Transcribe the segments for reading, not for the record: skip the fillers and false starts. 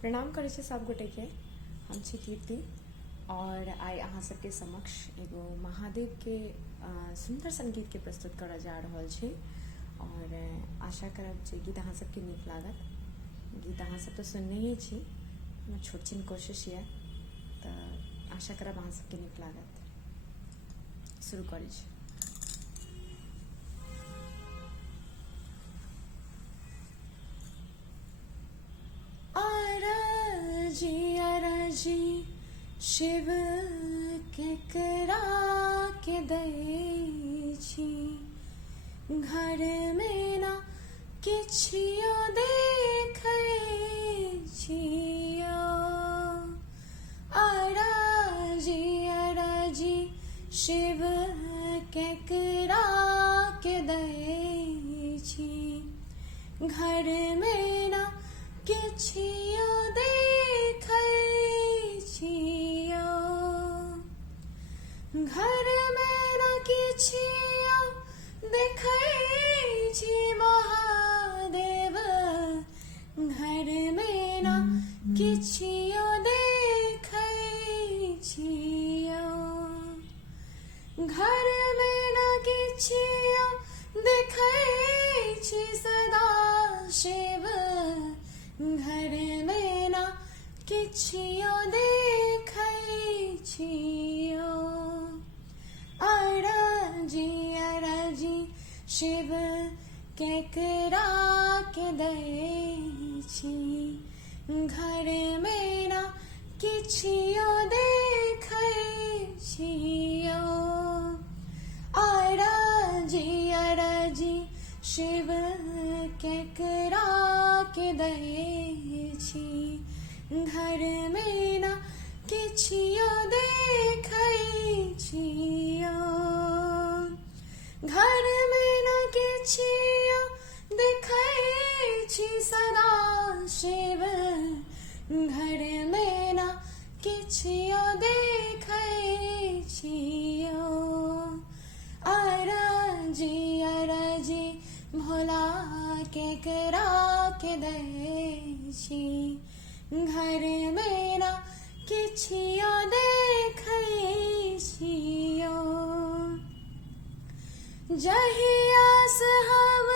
प्रणाम करै छी सब गोटे के। हम छी कीर्ति और आई अहाँ सबके समक्ष एगो महादेव के सुंदर संगीत के प्रस्तुत करऽ जा रहल छी और आशा करब जे गीत अहाँ सबके नीक लागत। गीत अहाँ सब तो सुनने ही छी, हमर छोट छिन कोशिश ये, तऽ आशा करब अहाँ सबके नीक लागत। शुरू करै छी। अरजी शिव केकरा के दै छी, घर में ना किछियो देखै छियो। अरजी शिव केकरा के दै छी, घर में ना किछियो देखै छियो। घर में ना किछियो देखै छी महादेव, घर में ना किछियो देखै छियो। घर में ना किछियो देखै छी सदा शिव, घर में ना किछियो देखै छियो। अरजी शिव केकरा के दै छी, घर में ना किछियो देखै छियो। अरजी शिव केकरा के दै छी, घर में ना किछियो देखै छियो। घर में ना किछियो देखै छी सदा शिव, घर में ना किछियो देखै छियो। अरजी भोला केकरा के दै छी, घर में ना किछियो देखै छियो। जहिया से हम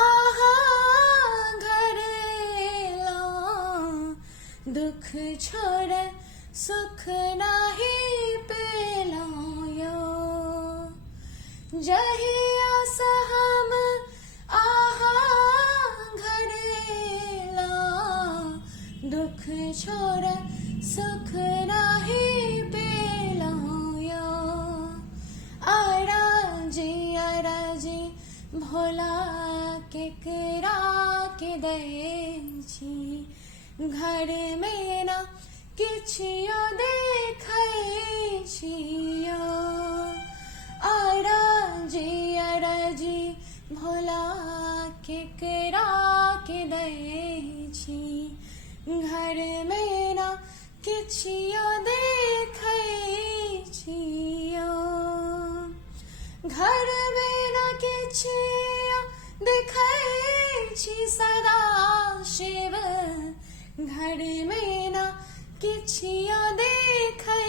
अहाँ घर एलौं, दुख छोड़ सुख नाही पेलौं यो। जहिया से हम अहाँ घर एलौं, दुख छोड़ सुख नाही पेलौं यो। अरजी भोला केकरा के दै छी, घर में ना किछियो देखै छियो। अरजी भोला केकरा के दै छी, घर में ना किछियो देखै छियो। घर में ना किछियो देखै छी सदा शिव, घर में ना किछियो देखै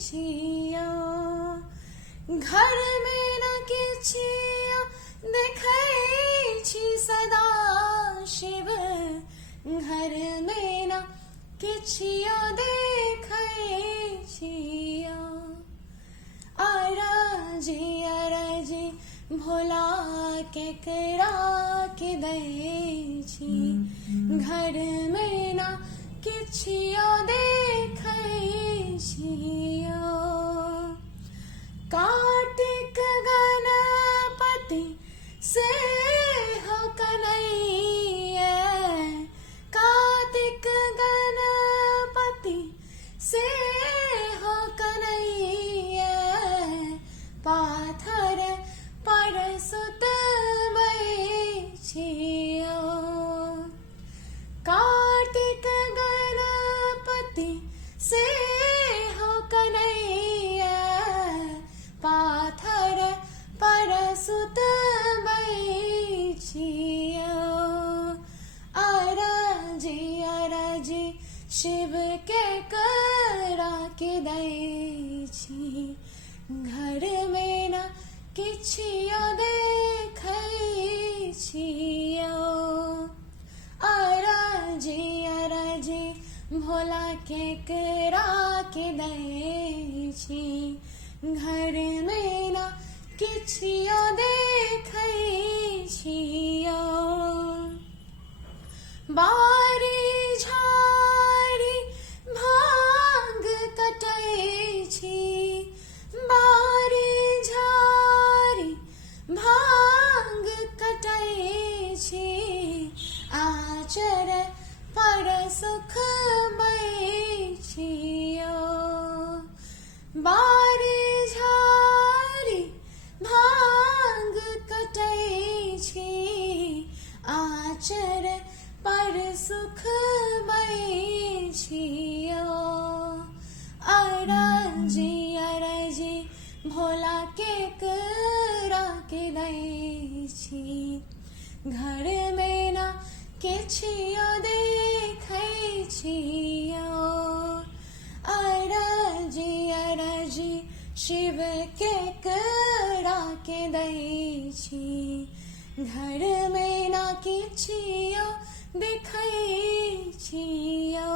छियो। घर में ना किछियो देखै छी सदा शिव, घर में ना किछियो देखै छियो। अरजी भोला केकरा के दै छी, घर में ना किछियो देखै छियो। कार्तिक गणपति से हो कन्हैया, कार्तिक गणपति से हो कन्हैया, पाथर पर सुतबै छियो। कार्तिक गणपति से हो कन्हैया, पाथर पर सुतबै छियो। अरजी के दै छी, घर में न किछियो देखै छियो। अरजी भोला केकरा के दै छी, घर में न किछियो देखै छियो। बारी झाड़ी भांग कटै छी, बारी झाड़ी भांग कटै छी, आचर पर सुख बैठियो। बारी झाड़ी भांग कटै छी, आचर पर सुख बैठियो। अरजी भोला केकरा के दै छी, घर में न किछियो देखै छियो। अरजी शिव केकरा के दै छी, घर में न किछियो देखै छियो।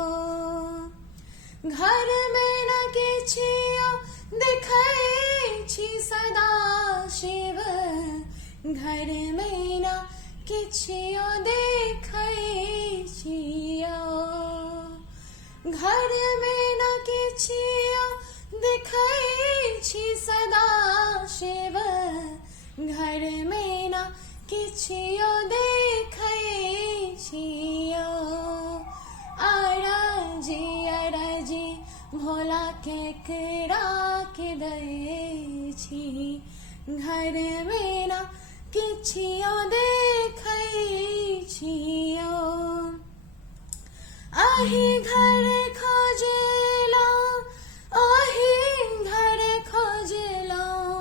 घर में न किछियो देखै छी सदा शिव, घर में न किछियो देखै छियो। घर में न किछियो देखै छी सदा शिव, घर में न किछियो देखै छियो। अरजी भोला केकरा के दै छी, घर में न किछियो देखै छियो। अहि घर खोजलहुँ, ओहि घर खोजलहुँ,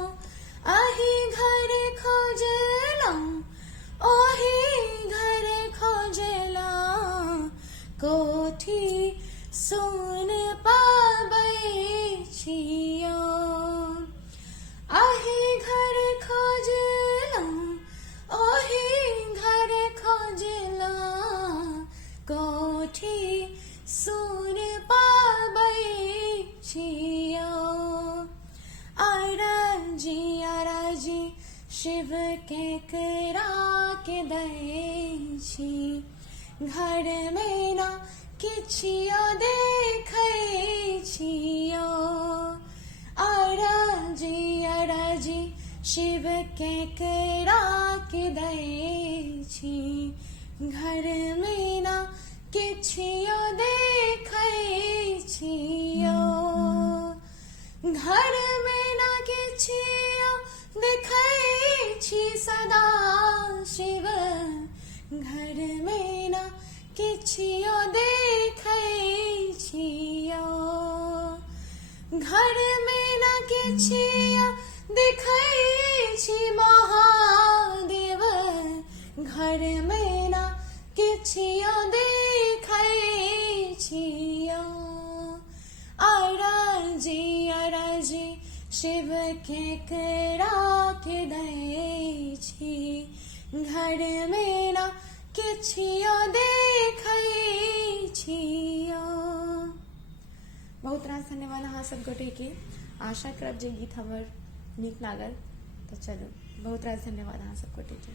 अहि घर खोजलहुँ, ओहि घर खोजलहुँ, कोठी सुन पाबै छियो। अहि घर खोजलहुँ, ओहि घर खोजलहुँ, कोठी सुन पाबै छियो। अरजी शिव केकरा के दै छी, घर में न किछियो देखै छियो। अरजी शिव केकरा के दै छी, घर में न किछियो देखै छियो। घर में न किछियो देखै छी सदा शिव, घर में न किछियो देखै छियो। घर में न किछियो देखै छी महादेव, घर में न किछियो देखै छियो। अरजी शिव केकरा के दै छी, घर में न किछियो देखै छियो। बहुत रास धन्यवाद अहाँ सब गोटे के। आशा करब जे गीत हमर नीक लागल। तो चलू, बहुत रास धन्यवाद अहाँ सब गोटे के।